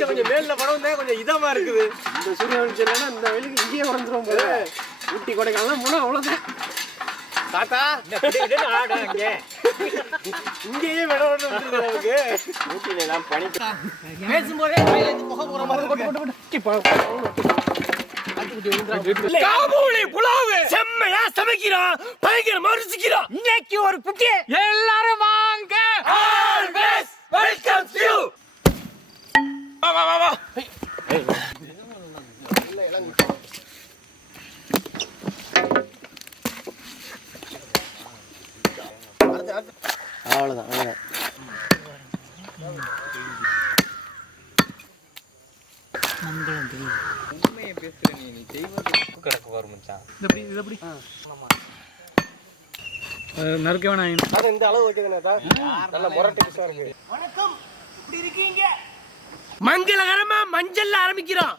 வெளிச்சம் கொஞ்சம் மேல படம் தான் கொஞ்சம் இதமா இருக்குது. இந்த சூரிய வெளிச்சம் இல்லைன்னா இந்த வெயிலுக்கு இங்கேயே உடஞ்சிரும் போல. ஊட்டி கொடைக்கானல் போனா அவ்வளவுதான். தாத்தா ஆட இங்கேயே விட நமக்கு ஊட்டியில எல்லாம் பனி பேசும்போதே முகம் போற மாதிரி காபூலி புலாவு செம்மையா சமைக்கிறோம், பயங்கரமா ருசிக்கிறோம். இன்னைக்கு ஒரு குட்டி எல்லாரும் வாங்க. Always welcome you. வா வா வா. அவ்வளவுதான் அவ்வளவுதான். உண்மையை பேசுற நீ தெய்வத்தை கிடக்க வருமச்சான். இது எப்படி நறுக்க வேணாம். அது இந்த அளவு வைக்கிறதுனா நல்ல முரட்டு பிசா இருக்கு. வணக்கம், எப்படி இருக்கீங்க? மங்களகரமா மஞ்சள்ல ஆரம்பிக்கிறோம்.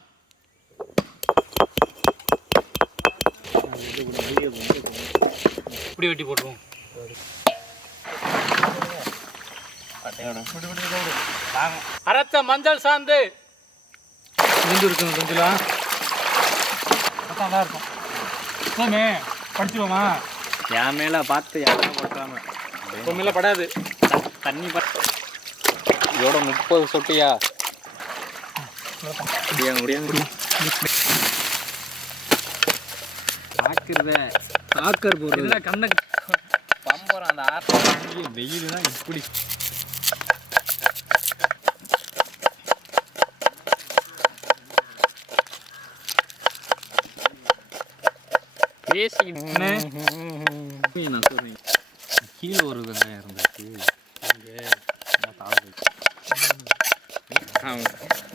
இப்படி வெட்டி போட்டுருவோம். அரைச்ச மஞ்சள் சாந்து இருக்கணும் கொஞ்சம் நல்லா இருக்கும். எப்பவுமே படிச்சுவோமா என் மேல பார்த்து யாரும் போட்டாம இப்போ மேல படாது. தண்ணி இதோட 30 சொட்டியா தாக்கர் போடுறது கண்ண பம்பரம். அந்த ஆற்று வெயில் தான் இப்படி நான் சொல்றேன். கீழே ஒரு வெங்காயம் இருந்துச்சு.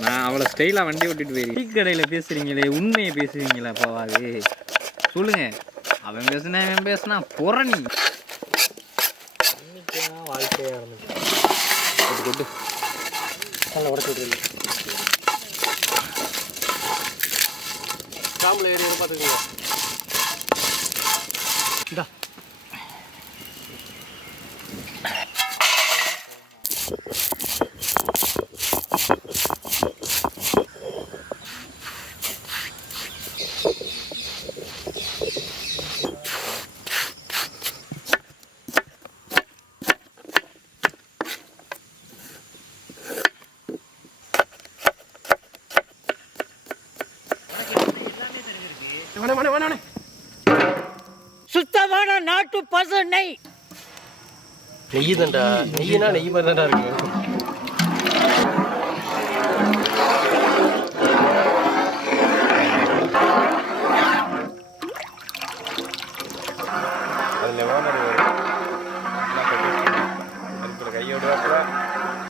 நான் அவளை ஸ்டைலாக வண்டி ஓட்டிட்டு போய் டீ கடையில் பேசுறீங்களே, உண்மையை பேசுவீங்களா? அப்பாவாது சொல்லுங்க. அவன் பேசுனா அவன் பேசுனா புறணி வாழ்க்கையா இருந்துச்சு. நல்லா உடச்சு விட்டுருங்க. சாம்பல் ஏறி பார்த்துக்கோங்க. இந்தா சுத்தமான நாட்டு பசு நெய். நெய் தான்டா. நெய்னா நெய் மாதிரி தான்டா இருக்கு.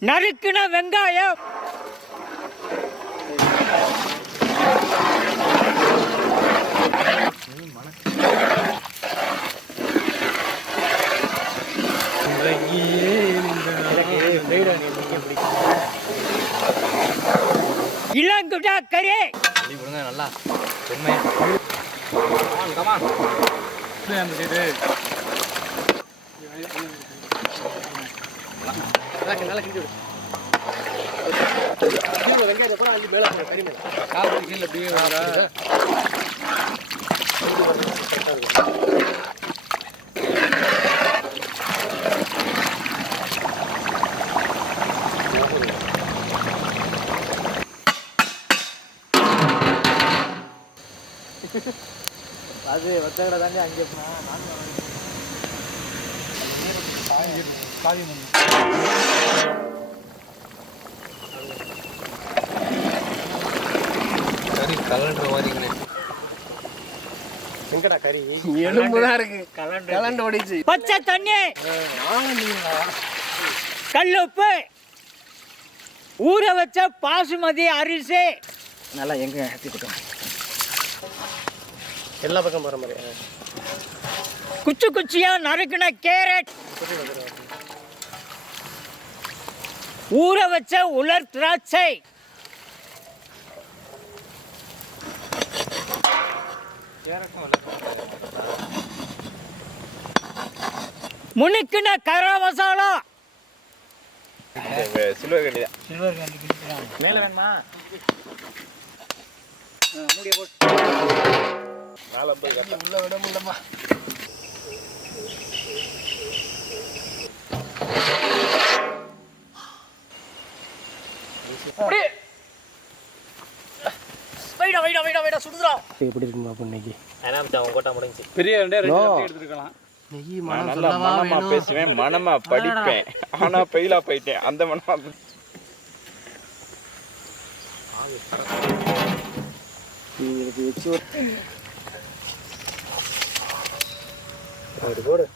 நறுக்குன வெங்காயம், இளங்குடா கறி நல்லா வெங்காயத்தை கூட அள்ளி மேலே கறி மேலே காப்பி கீழே அப்படியே அது வச்சகடை தாண்டி அங்கே கறி கலன்ற மாதிரி எங்கடா கறி எலும்புதான் இருக்கு. கலண்டு ஓடிச்சு. பச்சை தண்ணி, கல்லுப்பு, ஊற வச்ச பாசுமதி அரிசி நல்லா எங்க ஏற்றிக்கிட்டோம். எல்லா பக்கம் போகிற மாதிரி குச்சி குச்சியா நறுக்கின கேரட், ஊற வச்ச உலர் திராட்சை, முனுக்கின கர மசாலா, சில்வர் கண்டி தான். சில்வர் கண்டி கிழிக்கிறாங்க. மேலே வேணுமா? மூடிய போட்டு மேலே போய் உள்ள விட முடியலம்மா. எப்படி இருக்குமா இன்னைக்கு? கோட்டா முடிஞ்சு பெரிய எடுத்துக்கலாம். நல்லா மனமா பேசுவேன், மனமா படிப்பேன். ஆனா பெயிலா போயிட்டேன். அந்த மனமா போடு. ஓடுகிறோம்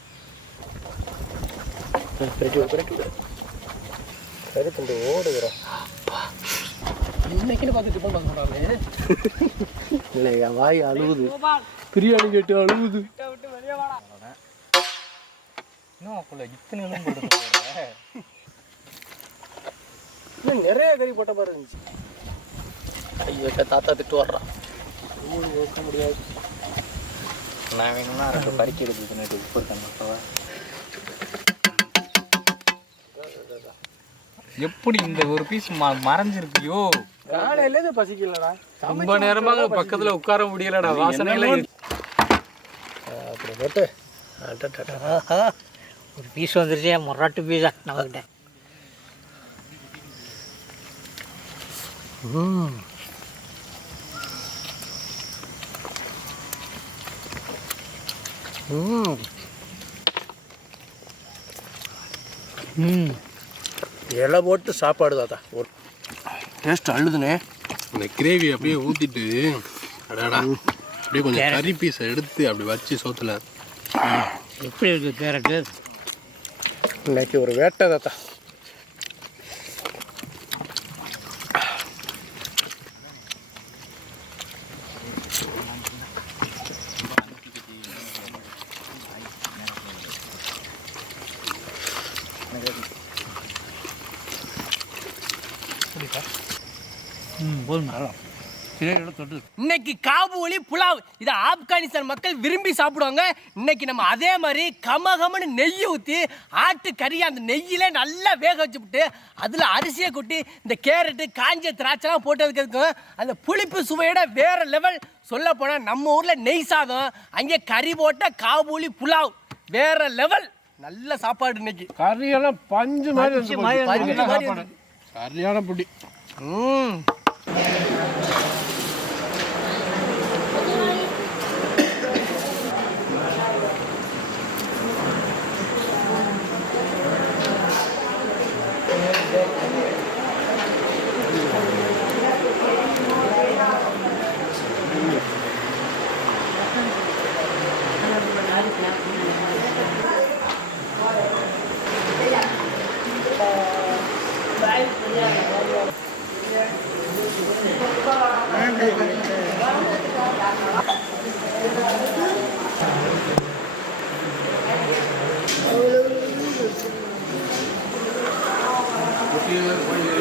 இன்னைக்குன்னு பார்த்து டிஃபன் பார்க்க மாட்டாங்க. இல்லை, என் வாய் அழுகுது. பிரியாணி கேட்டு அழுகுது. இன்னும் நிறைய கறி போட்ட மாதிரி இருந்துச்சு. ஐயோ, தாத்தா திட்டு வர்றான். ஓக்க முடியாது. நான் வேணும்னா 2 பறிக்க எடுத்து உப்பு இருக்கேன். எப்படி இந்த ஒரு பீஸ் மறைஞ்சிருக்கியோ? காலையில பசிக்கலடா. ரொம்ப நேரமாக பக்கத்துல உட்கார முடியலடா. வாசனையில அப்படி போட்டு ஒரு பீஸ் வந்துருச்சு. மொராட்டு பீஸா நம்மகிட்ட. இலை போட்டு சாப்பாடு தாத்தா. ஒரு டேஸ்ட் அழுதுனே. அந்த கிரேவி அப்படியே ஊற்றிட்டு அடாடா அப்படியே கொஞ்சம் கறி பீஸை எடுத்து அப்படி வச்சு சோத்துல எப்படி இருக்குது கேரட்டு? இன்னைக்கு ஒரு வேட்டை தாத்தா. இன்னைக்கு காபூலி புலாவ், இதை ஆப்கானிஸ்தான் மக்கள் விரும்பி சாப்பிடுவாங்க. இன்னைக்கு நம்ம அதே மாதிரி கமகமன்னு நெய்யை ஊற்றி ஆட்டு கறியை அந்த நெய்யிலே நல்லா வேக வச்சுவிட்டு அதில் அரிசியை கொட்டி இந்த கேரட்டு காஞ்ச திராட்சைலாம் போட்டதுக்கு இருக்கும். அந்த புளிப்பு சுவையோட வேற லெவல். சொல்ல போனால் நம்ம ஊரில் நெய் சாதம், அங்கே கறி போட்ட காபூலி புலாவ் வேற லெவல். நல்ல சாப்பாடு இன்னைக்கு. கறியெல்லாம் பஞ்சு மாதிரி சரியான புடி. Thank you.